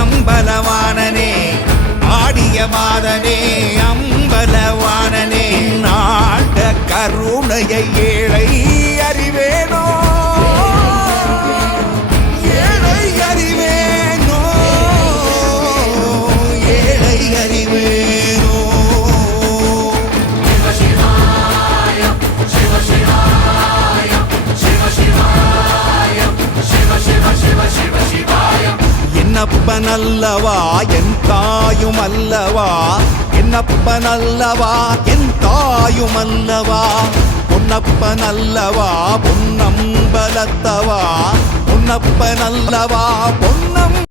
அம்பலவாணனே ஆடிய மாதனே அம்பலவாணனே நாட கருணையை ஏழை அறிவேனோ ஏழை அறிவேனோ ஏழை அறிவேனோ சிவ சிவாய சிவ சிவாய சிவ சிவாய சிவ சிவ சிவ சிவாய என்னப்பன் அல்லவா என் தாயும் அல்லவா என்னப்பன் அல்லவா என் தாயும் அல்லவா பொன்னப்பன் அல்லவா பொன்னம்பலத்தவா பொன்னப்பன் அல்லவா பொன்ன